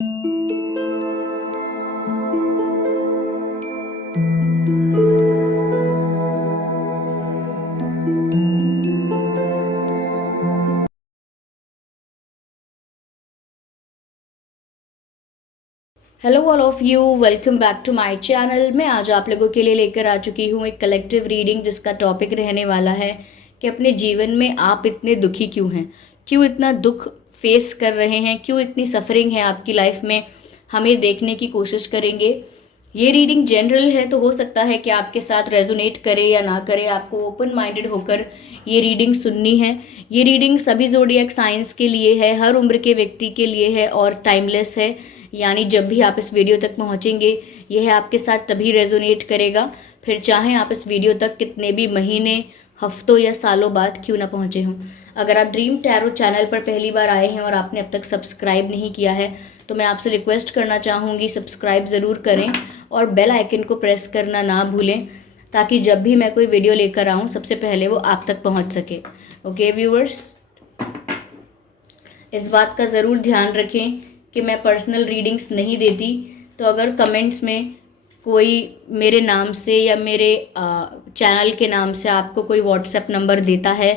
Hello all of you, welcome back to my channel. मैं आज आप लोगों के लिए लेकर आ चुकी हूँ एक कलेक्टिव रीडिंग जिसका टॉपिक रहने वाला है कि अपने जीवन में आप इतने दुखी क्यों हैं, क्यों इतना दुख फेस कर रहे हैं, क्यों इतनी सफरिंग है आपकी लाइफ में। हमें देखने की कोशिश करेंगे। ये रीडिंग जनरल है तो हो सकता है कि आपके साथ रेजोनेट करे या ना करे। आपको ओपन माइंडेड होकर ये रीडिंग सुननी है। ये रीडिंग सभी ज़ोडिएक साइंस के लिए है, हर उम्र के व्यक्ति के लिए है और टाइमलेस है। यानी जब भी आप इस वीडियो तक पहुंचेंगे यह आपके साथ तभी रेजोनेट करेगा, फिर चाहे आप इस वीडियो तक कितने भी महीने, हफ्तों या सालों बाद क्यों ना पहुंचे हों। अगर आप ड्रीम टैरो चैनल पर पहली बार आए हैं और आपने अब तक सब्सक्राइब नहीं किया है तो मैं आपसे रिक्वेस्ट करना चाहूँगी, सब्सक्राइब ज़रूर करें और बेल आइकन को प्रेस करना ना भूलें ताकि जब भी मैं कोई वीडियो लेकर आऊँ सबसे पहले वो आप तक पहुँच सके। ओके व्यूअर्स, इस बात का ज़रूर ध्यान रखें कि मैं पर्सनल रीडिंग्स नहीं देती। तो अगर कमेंट्स में कोई मेरे नाम से या मेरे चैनल के नाम से आपको कोई व्हाट्सएप नंबर देता है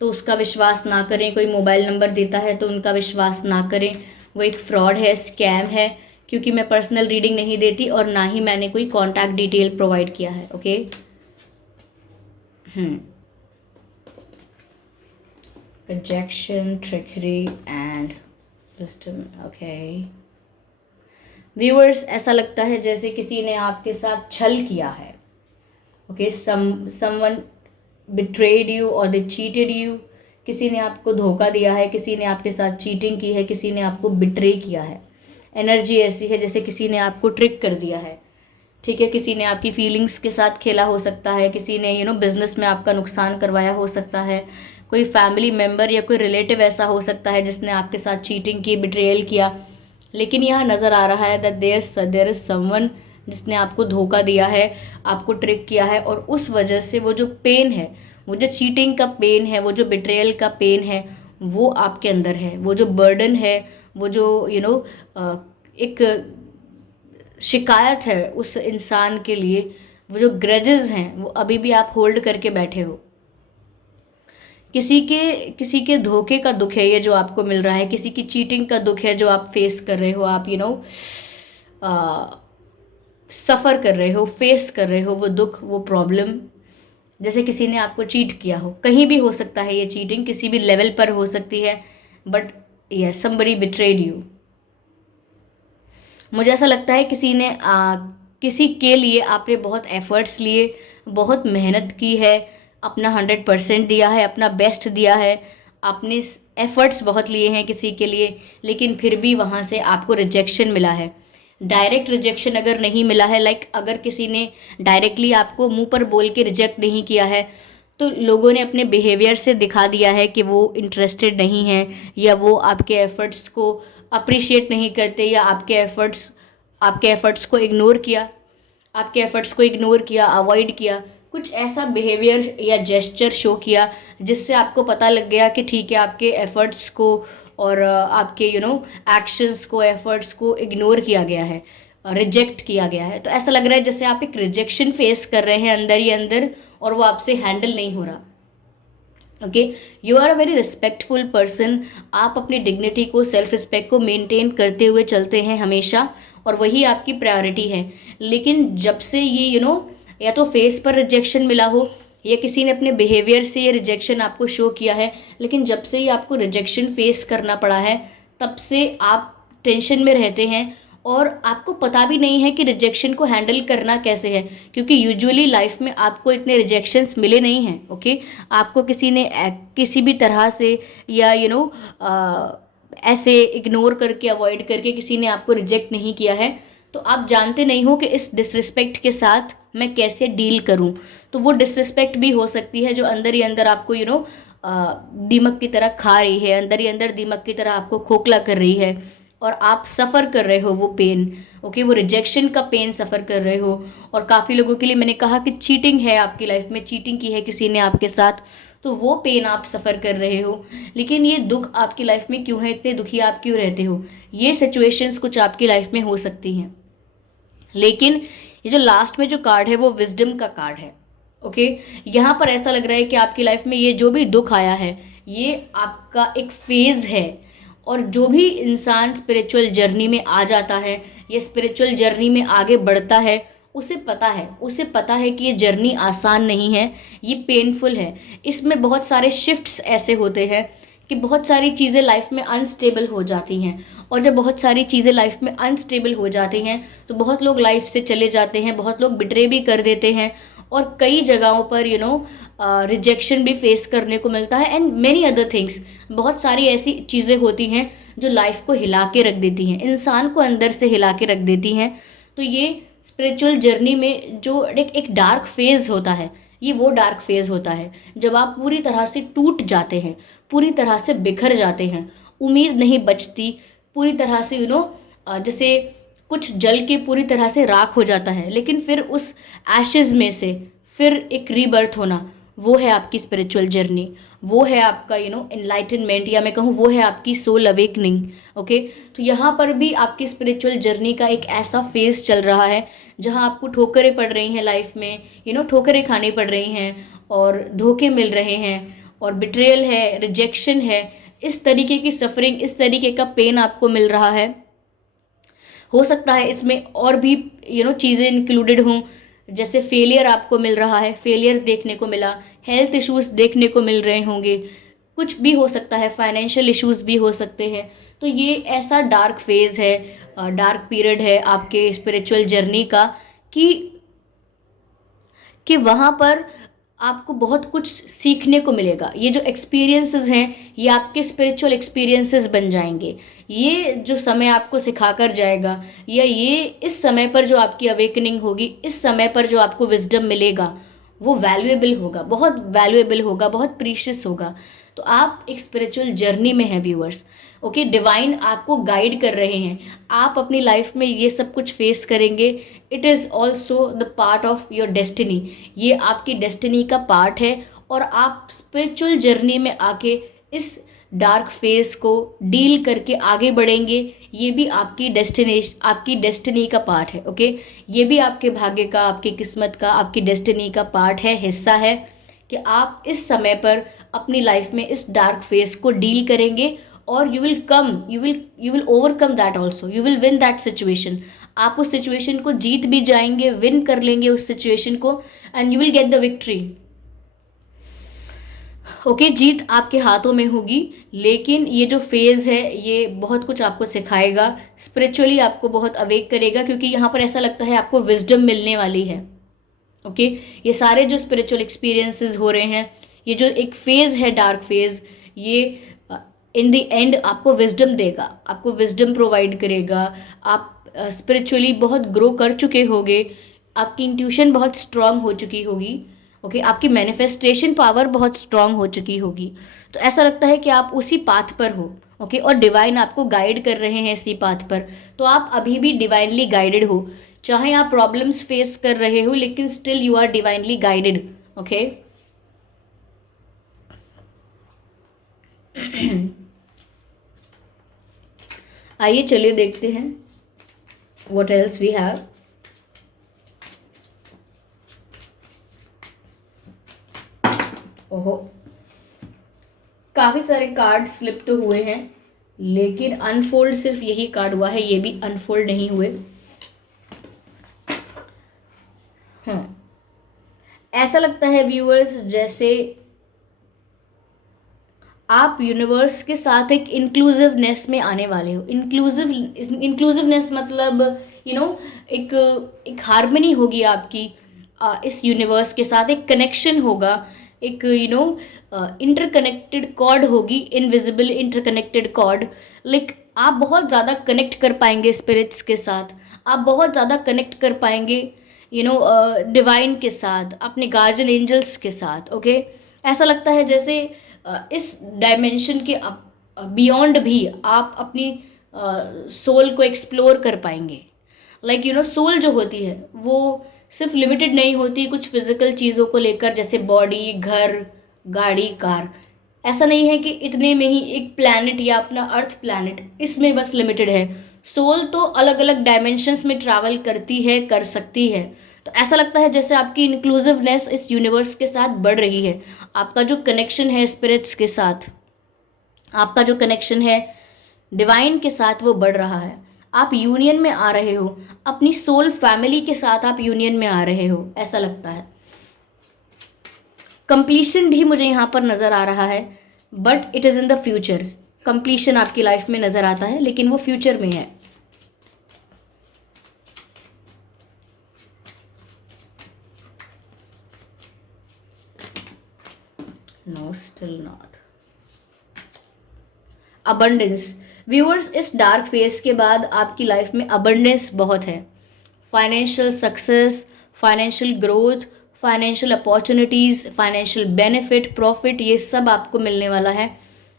तो उसका विश्वास ना करें। कोई मोबाइल नंबर देता है तो उनका विश्वास ना करें। वो एक फ्रॉड है, स्कैम है, क्योंकि मैं पर्सनल रीडिंग नहीं देती और ना ही मैंने कोई कॉन्टैक्ट डिटेल प्रोवाइड किया है। Okay rejection, trickery and wisdom। Okay viewers, ऐसा लगता है जैसे किसी ने आपके साथ छल किया है। ओके, समवन बिट्रेड यू और दे चीटेड यू। किसी ने आपको धोखा दिया है, किसी ने आपके साथ चीटिंग की है, किसी ने आपको बिट्रे किया है। एनर्जी ऐसी है जैसे किसी ने आपको ट्रिक कर दिया है। ठीक है, किसी ने आपकी फीलिंग्स के साथ खेला हो सकता है, किसी ने बिजनेस में आपका नुकसान करवाया हो सकता है, कोई फैमिली मेम्बर या कोई रिलेटिव ऐसा हो सकता है जिसने आपके साथ चीटिंग की, बिट्रेयल किया। लेकिन यहाँ नज़र आ रहा है दैट देयर इज समवन जिसने आपको धोखा दिया है, आपको ट्रिक किया है और उस वजह से वो जो पेन है, वो जो चीटिंग का पेन है, वो जो बिट्रेयल का पेन है, वो आपके अंदर है। वो जो बर्डन है, वो जो एक शिकायत है उस इंसान के लिए, वो जो ग्रजेस हैं वो अभी भी आप होल्ड करके बैठे हो। किसी के धोखे का दुख है ये जो आपको मिल रहा है, किसी की चीटिंग का दुख है जो आप फेस कर रहे हो। आप सफ़र कर रहे हो, फेस कर रहे हो वो दुख, वो प्रॉब्लम। जैसे किसी ने आपको चीट किया हो, कहीं भी हो सकता है ये चीटिंग, किसी भी लेवल पर हो सकती है, but yes somebody betrayed you. मुझे ऐसा लगता है किसी के लिए आपने बहुत एफर्ट्स लिए, बहुत मेहनत की है, अपना 100% दिया है, अपना बेस्ट दिया है, आपने एफर्ट्स बहुत लिए हैं किसी के लिए, लेकिन फिर भी वहाँ से आपको रिजेक्शन मिला है। डायरेक्ट रिजेक्शन अगर नहीं मिला है, लाइक अगर किसी ने डायरेक्टली आपको मुंह पर बोल के रिजेक्ट नहीं किया है तो लोगों ने अपने बिहेवियर से दिखा दिया है कि वो इंटरेस्टेड नहीं है या वो आपके एफर्ट्स को अप्रिशिएट नहीं करते या आपके एफर्ट्स को इग्नोर किया, अवॉइड किया, कुछ ऐसा बिहेवियर या जेस्चर शो किया जिससे आपको पता लग गया कि ठीक है, आपके एफर्ट्स को और आपके एक्शंस को, एफर्ट्स को इग्नोर किया गया है, रिजेक्ट किया गया है। तो ऐसा लग रहा है जैसे आप एक रिजेक्शन फेस कर रहे हैं अंदर ही अंदर और वो आपसे हैंडल नहीं हो रहा। Okay, you are a very respectful person. आप अपनी डिग्निटी को, सेल्फ रिस्पेक्ट को मेंटेन करते हुए चलते हैं हमेशा और वही आपकी प्रायोरिटी है। लेकिन जब से ये या तो फेस पर रिजेक्शन मिला हो या किसी ने अपने बिहेवियर से ये रिजेक्शन आपको शो किया है, लेकिन जब से ये आपको रिजेक्शन फेस करना पड़ा है तब से आप टेंशन में रहते हैं और आपको पता भी नहीं है कि रिजेक्शन को हैंडल करना कैसे है, क्योंकि यूजुअली लाइफ में आपको इतने रिजेक्शंस मिले नहीं हैं। ओके, आपको किसी ने किसी भी तरह से या ऐसे इग्नोर करके, अवॉइड करके किसी ने आपको रिजेक्ट नहीं किया है, तो आप जानते नहीं हो कि इस डिसरिस्पेक्ट के साथ मैं कैसे डील करूं। तो वो डिसरिस्पेक्ट भी हो सकती है जो अंदर ही अंदर आपको दीमक की तरह खा रही है, अंदर ही अंदर दीमक की तरह आपको खोखला कर रही है और आप सफ़र कर रहे हो वो पेन। ओके, वो रिजेक्शन का पेन सफ़र कर रहे हो। और काफ़ी लोगों के लिए मैंने कहा कि चीटिंग है आपकी लाइफ में, चीटिंग की है किसी ने आपके साथ, तो वो पेन आप सफ़र कर रहे हो। लेकिन ये दुख आपकी लाइफ में क्यों है, इतने दुखी आप क्यों रहते हो, ये सिचुएशंस कुछ आपकी लाइफ में हो सकती हैं। लेकिन ये जो लास्ट में जो कार्ड है वो विजडम का कार्ड है। ओके, यहाँ पर ऐसा लग रहा है कि आपकी लाइफ में ये जो भी दुख आया है ये आपका एक फेज़ है। और जो भी इंसान स्पिरिचुअल जर्नी में आ जाता है या स्पिरिचुअल जर्नी में आगे बढ़ता है, उसे पता है कि ये जर्नी आसान नहीं है, ये पेनफुल है। इसमें बहुत सारे शिफ्ट्स ऐसे होते हैं कि बहुत सारी चीज़ें लाइफ में अनस्टेबल हो जाती हैं। और जब बहुत सारी चीज़ें लाइफ में अनस्टेबल हो जाती हैं तो बहुत लोग लाइफ से चले जाते हैं, बहुत लोग बिट्रे भी कर देते हैं, और कई जगहों पर रिजेक्शन भी फेस करने को मिलता है, एंड मेनी अदर थिंग्स। बहुत सारी ऐसी चीज़ें होती हैं जो लाइफ को हिला के रख देती हैं, इंसान को अंदर से हिला के रख देती हैं। तो ये स्पिरिचुअल जर्नी में जो एक डार्क फेज़ होता है, ये वो डार्क फेज़ होता है जब आप पूरी तरह से टूट जाते हैं, पूरी तरह से बिखर जाते हैं, उम्मीद नहीं बचती, पूरी तरह से जैसे कुछ जल के पूरी तरह से राख हो जाता है, लेकिन फिर उस एशेज़ में से फिर एक रीबर्थ होना, वो है आपकी स्पिरिचुअल जर्नी, वो है आपका एनलाइटनमेंट, या मैं कहूँ वो है आपकी सोल अवेकनिंग। ओके, तो यहाँ पर भी आपकी स्पिरिचुअल जर्नी का एक ऐसा फेज़ चल रहा है जहाँ आपको ठोकरें पड़ रही हैं लाइफ में, ठोकरें खानी पड़ रही हैं और धोखे मिल रहे हैं और बिट्रेयल है, रिजेक्शन है, इस तरीके की सफरिंग, इस तरीके का पेन आपको मिल रहा है। हो सकता है इसमें और भी चीज़ें इंक्लूडेड हों, जैसे फेलियर आपको मिल रहा है, फेलियर देखने को मिला, हेल्थ इश्यूज देखने को मिल रहे होंगे, कुछ भी हो सकता है, फाइनेंशियल इश्यूज भी हो सकते हैं। तो ये ऐसा डार्क फेज़ है, डार्क पीरियड है आपके स्पिरिचुअल जर्नी का कि वहाँ पर आपको बहुत कुछ सीखने को मिलेगा। ये जो एक्सपीरियंसेस हैं ये आपके स्पिरिचुअल एक्सपीरियंसेस बन जाएंगे। ये जो समय आपको सिखाकर जाएगा, या ये इस समय पर जो आपकी अवेकनिंग होगी, इस समय पर जो आपको विजडम मिलेगा, वो वैल्यूएबल होगा, बहुत वैल्यूएबल होगा, बहुत प्रीशियस होगा। तो आप एक स्पिरिचुअल जर्नी में हैं व्यूअर्स। ओके, डिवाइन आपको गाइड कर रहे हैं, आप अपनी लाइफ में ये सब कुछ फेस करेंगे। It is also the part of your destiny, ये आपकी डेस्टिनी का पार्ट है। और आप स्पिरिचुअल जर्नी में आके इस डार्क फेज को डील करके आगे बढ़ेंगे, ये भी आपकी डेस्टिनी का पार्ट है। ओके, ये भी आपके भाग्य का, आपकी किस्मत का, आपकी डेस्टिनी का पार्ट है, हिस्सा है कि आप इस समय पर अपनी लाइफ में इस डार्क फेज को डील करेंगे और you will overcome that also, you will win that situation. आप उस सिचुएशन को जीत भी जाएंगे, विन कर लेंगे उस सिचुएशन को, and you will get the victory. Okay, जीत आपके हाथों में होगी। लेकिन ये जो फेज़ है ये बहुत कुछ आपको सिखाएगा, स्पिरिचुअली आपको बहुत अवेक करेगा, क्योंकि यहाँ पर ऐसा लगता है आपको विजडम मिलने वाली है। ओके, ये सारे जो स्पिरिचुअल एक्सपीरियंसेस हो रहे हैं, ये जो एक फेज़ है डार्क फेज़, ये इन द एंड आपको विजडम देगा, आपको विजडम प्रोवाइड करेगा। आप स्पिरिचुअली बहुत ग्रो कर चुके होगे, आपकी इंट्यूशन बहुत स्ट्रांग हो चुकी होगी। ओके, आपकी मैनिफेस्टेशन पावर बहुत स्ट्रांग हो चुकी होगी। तो ऐसा लगता है कि आप उसी पाथ पर हो। ओके, और डिवाइन आपको गाइड कर रहे हैं इसी पाथ पर। तो आप अभी भी डिवाइनली गाइडेड हो, चाहे आप प्रॉब्लम्स फेस कर रहे हो, लेकिन still you are divinely guided. Okay, आइए चलिए देखते हैं व्हाट एल्स वी हैव। ओहो, काफ़ी सारे कार्ड स्लिप तो हुए हैं, लेकिन अनफोल्ड सिर्फ यही कार्ड हुआ है, ये भी अनफोल्ड नहीं हुए। ऐसा लगता है व्यूअर्स जैसे आप यूनिवर्स के साथ एक इंक्लूसिवनेस में आने वाले हो। इंक्लूसिवनेस मतलब एक हार्मनी होगी आपकी इस यूनिवर्स के साथ, एक कनेक्शन होगा, एक इंटरकनेक्टेड कॉर्ड होगी, इनविजिबल इंटरकनेक्टेड कॉर्ड। लाइक आप बहुत ज़्यादा कनेक्ट कर पाएंगे स्पिरिट्स के साथ, आप बहुत ज़्यादा कनेक्ट कर पाएंगे डिवाइन के साथ, अपने गार्जियन एंजल्स के साथ। ओके, ऐसा लगता है जैसे इस डायमेंशन के बियॉन्ड भी आप अपनी सोल को एक्सप्लोर कर पाएंगे। लाइक सोल जो होती है वो सिर्फ लिमिटेड नहीं होती कुछ फिजिकल चीज़ों को लेकर, जैसे बॉडी, घर, गाड़ी, कार। ऐसा नहीं है कि इतने में ही एक प्लैनेट या अपना अर्थ प्लैनेट इसमें बस लिमिटेड है। सोल तो अलग अलग डायमेंशंस में ट्रैवल करती है, कर सकती है। तो ऐसा लगता है जैसे आपकी इंक्लूसिवनेस इस यूनिवर्स के साथ बढ़ रही है। आपका जो कनेक्शन है स्पिरिट्स के साथ, आपका जो कनेक्शन है डिवाइन के साथ, वो बढ़ रहा है। आप यूनियन में आ रहे हो, अपनी सोल फैमिली के साथ आप यूनियन में आ रहे हो, ऐसा लगता है। कंप्लीशन भी मुझे यहाँ पर नज़र आ रहा है, but it is in the future. Completion आपकी लाइफ में नज़र आता है लेकिन वो फ्यूचर में है। No, still not. Abundance. Viewers, इस डार्क फेज के बाद आपकी लाइफ में अबंडेंस बहुत है। Financial success, financial growth, financial opportunities, financial benefit, profit, ये सब आपको मिलने वाला है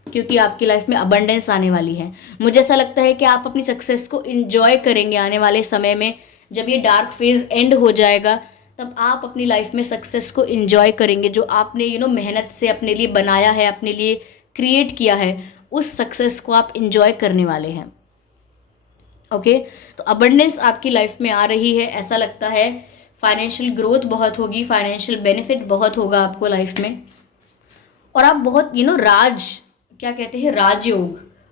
क्योंकि आपकी लाइफ में अबंडेंस आने वाली है। मुझे ऐसा लगता है कि आप अपनी सक्सेस को इंजॉय करेंगे आने वाले समय में। जब ये डार्क फेज एंड हो जाएगा तब आप अपनी लाइफ में सक्सेस को इंजॉय करेंगे। जो आपने मेहनत से अपने लिए बनाया है, अपने लिए क्रिएट किया है, उस सक्सेस को आप इंजॉय करने वाले हैं। ओके, तो अबंडेंस आपकी लाइफ में आ रही है, ऐसा लगता है। फाइनेंशियल ग्रोथ बहुत होगी, फाइनेंशियल बेनिफिट बहुत होगा आपको लाइफ में। और आप बहुत क्या कहते हैं,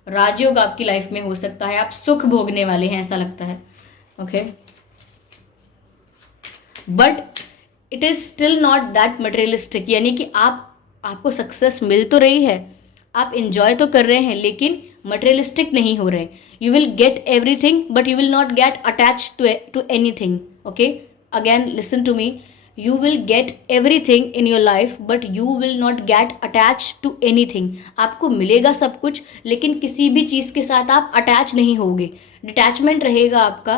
राजयोग आपकी लाइफ में हो सकता है। आप सुख भोगने वाले हैं, ऐसा लगता है। Okay, but it is still not that materialistic, यानी कि आपको सक्सेस मिल तो रही है, आप इंजॉय तो कर रहे हैं, लेकिन मटेरियलिस्टिक नहीं हो रहे। You will get everything but you will not get attach to anything. Okay, again listen to me, you will get everything in your life but you will not get attached to anything। आपको मिलेगा सब कुछ लेकिन किसी भी चीज़ के साथ आप अटैच नहीं होगे। डिटैचमेंट रहेगा आपका,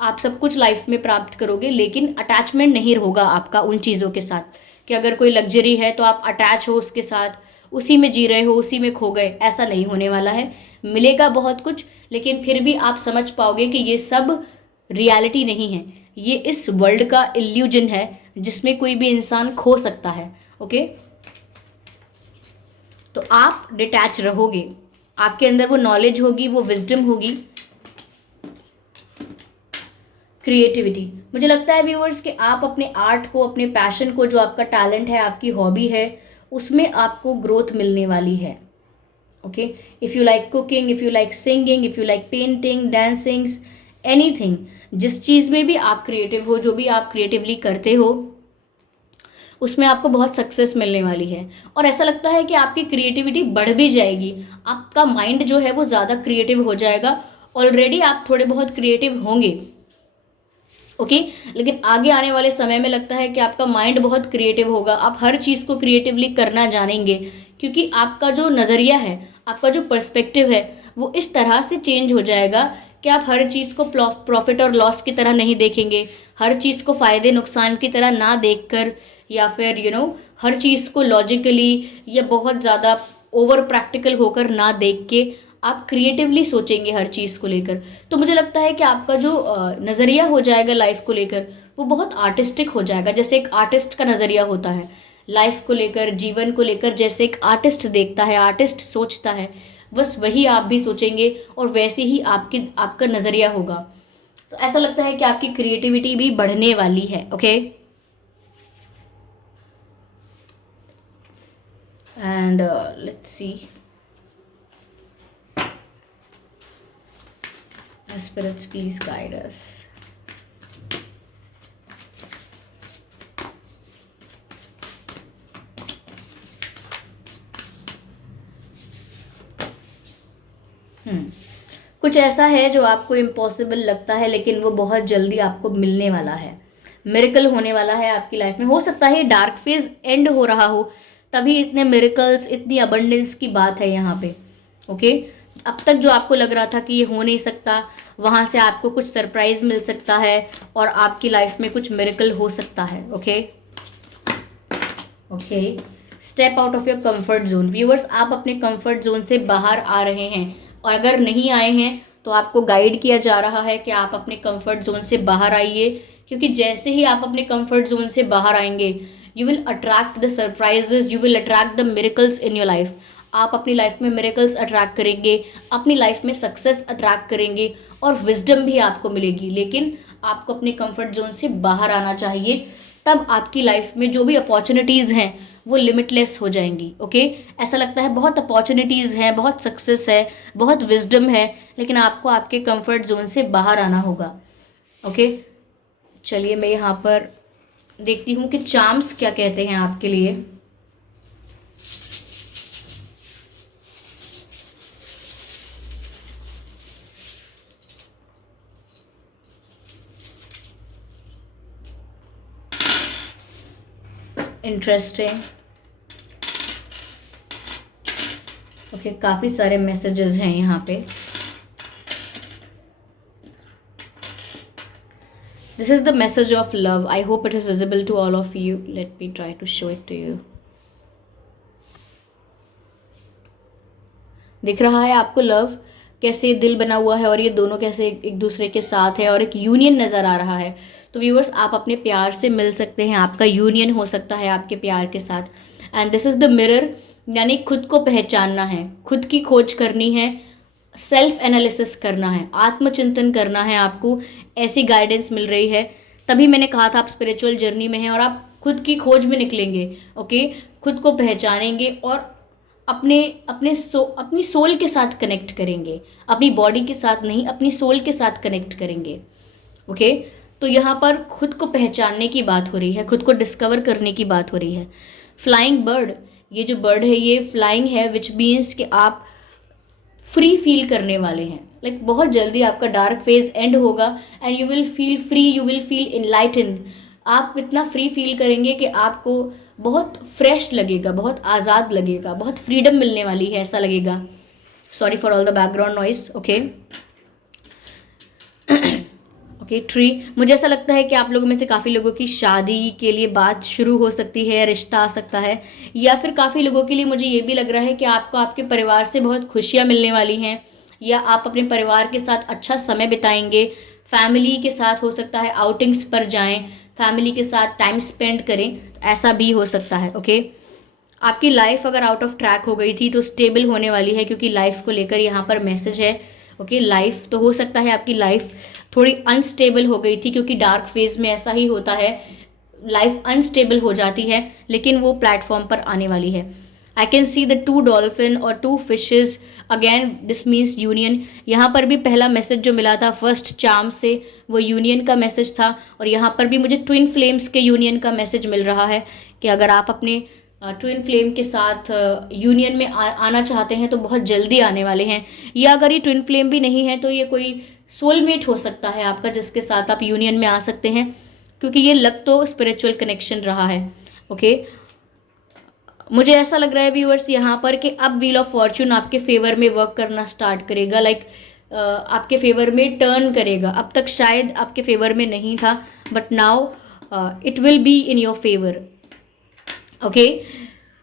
आप सब कुछ लाइफ में प्राप्त करोगे लेकिन अटैचमेंट नहीं होगा आपका उन चीज़ों के साथ। कि अगर कोई लग्जरी है तो आप अटैच हो उसके साथ, उसी में जी रहे हो, उसी में खो गए, ऐसा नहीं होने वाला है। मिलेगा बहुत कुछ लेकिन फिर भी आप समझ पाओगे कि ये सब रियलिटी नहीं है, ये इस वर्ल्ड का इल्यूजन है जिसमें कोई भी इंसान खो सकता है। ओके, तो आप डिटैच रहोगे, आपके अंदर वो नॉलेज होगी, वो विजडम होगी, क्रिएटिविटी। मुझे लगता है व्यूअर्स कि आप अपने आर्ट को, अपने पैशन को, जो आपका टैलेंट है, आपकी हॉबी है, उसमें आपको ग्रोथ मिलने वाली है। Okay, if you like cooking, if you like singing, if you like painting, dancing, anything, जिस चीज़ में भी आप क्रिएटिव हो, जो भी आप क्रिएटिवली करते हो, उसमें आपको बहुत सक्सेस मिलने वाली है। और ऐसा लगता है कि आपकी क्रिएटिविटी बढ़ भी जाएगी, आपका माइंड जो है वो ज़्यादा क्रिएटिव हो जाएगा। ऑलरेडी आप थोड़े बहुत क्रिएटिव होंगे, ओके, लेकिन आगे आने वाले समय में लगता है कि आपका माइंड बहुत क्रिएटिव होगा, आप हर चीज़ को क्रिएटिवली करना जानेंगे क्योंकि आपका जो नज़रिया है, आपका जो पर्सपेक्टिव है, वो इस तरह से चेंज हो जाएगा कि आप हर चीज़ को प्रॉफिट और लॉस की तरह नहीं देखेंगे, हर चीज़ को फ़ायदे नुकसान की तरह ना देखकर, या फिर हर चीज़ को लॉजिकली या बहुत ज़्यादा ओवर प्रैक्टिकल होकर ना देख के आप क्रिएटिवली सोचेंगे हर चीज़ को लेकर। तो मुझे लगता है कि आपका जो नज़रिया हो जाएगा लाइफ को लेकर, वो बहुत आर्टिस्टिक हो जाएगा। जैसे एक आर्टिस्ट का नज़रिया होता है लाइफ को लेकर, जीवन को लेकर, जैसे एक आर्टिस्ट देखता है, आर्टिस्ट सोचता है, बस वही आप भी सोचेंगे और वैसे ही आपका नज़रिया होगा। तो ऐसा लगता है कि आपकी क्रिएटिविटी भी बढ़ने वाली है। Okay, and let's see, spirits please guide us। कुछ ऐसा है जो आपको इम्पॉसिबल लगता है लेकिन वो बहुत जल्दी आपको मिलने वाला है, मिरेकल होने वाला है आपकी लाइफ में। हो सकता है डार्क फेज एंड हो रहा हो, तभी इतने मिरेकल्स, इतनी अबंडेंस की बात है यहाँ पे। ओके, अब तक जो आपको लग रहा था कि ये हो नहीं सकता, वहाँ से आपको कुछ सरप्राइज मिल सकता है और आपकी लाइफ में कुछ मिरेकल हो सकता है। Okay, okay, step out of your comfort zone. Viewers, आप अपने कंफर्ट जोन से बाहर आ रहे हैं, और अगर नहीं आए हैं तो आपको गाइड किया जा रहा है कि आप अपने कंफर्ट जोन से बाहर आइए, क्योंकि जैसे ही आप अपने कंफर्ट जोन से बाहर आएंगे, you will attract the surprises, you will attract the miracles in your life. आप अपनी लाइफ में मिरेकल्स अट्रैक्ट करेंगे, अपनी लाइफ में सक्सेस अट्रैक्ट करेंगे और विजडम भी आपको मिलेगी। लेकिन आपको अपने कंफर्ट जोन से बाहर आना चाहिए, तब आपकी लाइफ में जो भी अपॉर्चुनिटीज़ हैं वो लिमिटलेस हो जाएंगी। ओके, ऐसा लगता है बहुत अपॉर्चुनिटीज़ हैं, बहुत सक्सेस है, बहुत विजडम है, लेकिन आपको आपके कंफर्ट जोन से बाहर आना होगा। ओके, चलिए मैं यहाँ पर देखती हूँ कि चार्म्स क्या कहते हैं आपके लिए। इंटरेस्टिंग। ओके, काफ़ी सारे मैसेजेस हैं यहाँ पे। This is the message of love. I hope it is visible to all of you. Let me try to show it to you. दिख रहा है आपको लव कैसे दिल बना हुआ है और ये दोनों कैसे एक दूसरे के साथ है और एक यूनियन नज़र आ रहा है। तो व्यूअर्स, आप अपने प्यार से मिल सकते हैं, आपका यूनियन हो सकता है आपके प्यार के साथ। And this is the mirror, यानी खुद को पहचानना है, खुद की खोज करनी है, सेल्फ एनालिसिस करना है, आत्मचिंतन करना है आपको। ऐसी गाइडेंस मिल रही है, तभी मैंने कहा था आप स्पिरिचुअल जर्नी में हैं और आप खुद की खोज में निकलेंगे। ओके, खुद को पहचानेंगे और अपनी सोल के साथ कनेक्ट करेंगे, अपनी बॉडी के साथ नहीं, अपनी सोल के साथ कनेक्ट करेंगे। ओके, तो यहाँ पर खुद को पहचानने की बात हो रही है, खुद को डिस्कवर करने की बात हो रही है। फ्लाइंग बर्ड, ये जो बर्ड है ये फ्लाइंग है, विच मीन्स कि आप फ्री फील करने वाले हैं। लाइक बहुत जल्दी आपका डार्क फेज एंड होगा and you will feel free, you will feel enlightened. आप इतना फ्री फील करेंगे कि आपको बहुत फ्रेश लगेगा, बहुत आज़ाद लगेगा, बहुत फ्रीडम मिलने वाली है, ऐसा लगेगा। Sorry for all the background noise. Okay okay, tree. मुझे ऐसा लगता है कि आप लोगों में से काफ़ी लोगों की शादी के लिए बात शुरू हो सकती है, रिश्ता आ सकता है, या फिर काफ़ी लोगों के लिए मुझे ये भी लग रहा है कि आपको आपके परिवार से बहुत खुशियाँ मिलने वाली हैं, या आप अपने परिवार के साथ अच्छा समय बिताएंगे। फैमिली के साथ हो सकता है आउटिंग्स पर जाएं, फैमिली के साथ टाइम स्पेंड करें, ऐसा भी हो सकता है। ओके, आपकी लाइफ अगर आउट ऑफ ट्रैक हो गई थी तो स्टेबल होने वाली है, क्योंकि लाइफ को लेकर यहाँ पर मैसेज है। ओके, लाइफ तो हो सकता है आपकी लाइफ थोड़ी अनस्टेबल हो गई थी, क्योंकि डार्क फेज में ऐसा ही होता है, लाइफ अनस्टेबल हो जाती है, लेकिन वो प्लेटफॉर्म पर आने वाली है। I can see the 2 dolphin और 2 fishes. Again this means union. यहाँ पर भी पहला मैसेज जो मिला था फर्स्ट चार्म से वो यूनियन का मैसेज था, और यहाँ पर भी मुझे ट्विन फ्लेम्स के यूनियन का मैसेज मिल रहा है कि अगर आप अपने ट्विन फ्लेम के साथ यूनियन में आना चाहते हैं तो बहुत जल्दी आने वाले हैं, या अगर ये ट्विन फ्लेम भी नहीं है तो ये कोई सोलमेट हो सकता है आपका, जिसके साथ आप यूनियन में आ सकते हैं, क्योंकि ये लग तो स्पिरिचुअल कनेक्शन रहा है। ओके, मुझे ऐसा लग रहा है व्यूअर्स यहाँ पर कि अब व्हील ऑफ फॉर्च्यून आपके फेवर में वर्क करना स्टार्ट करेगा, लाइक आपके फेवर में टर्न करेगा। अब तक शायद आपके फेवर में नहीं था, but now it will be in your favour. Okay,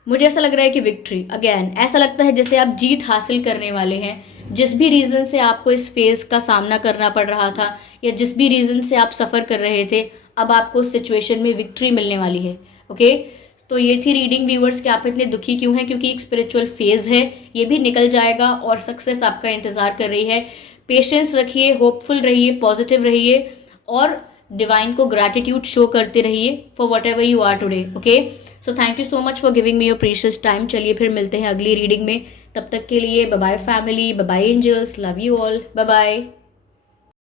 मुझे ऐसा लग रहा है कि विक्ट्री। अगेन ऐसा लगता है जैसे आप जीत हासिल करने वाले हैं। जिस भी रीज़न से आपको इस फेज़ का सामना करना पड़ रहा था, या जिस भी रीज़न से आप सफ़र कर रहे थे, अब आपको उस सिचुएशन में विक्ट्री मिलने वाली है। ओके, तो ये थी रीडिंग व्यूअर्स कि आप इतने दुखी क्यों हैं, क्योंकि एक स्पिरिचुअल फेज़ है, ये भी निकल जाएगा और सक्सेस आपका इंतज़ार कर रही है। पेशेंस रखिए, होपफुल रहिए, पॉजिटिव रहिए और डिवाइन को ग्रैटिट्यूड शो करते रहिए for whatever you are today. Okay, so thank you so much for giving me your precious time. चलिए फिर मिलते हैं अगली रीडिंग में, तब तक के लिए bye bye family, bye bye angels, love you all, bye bye.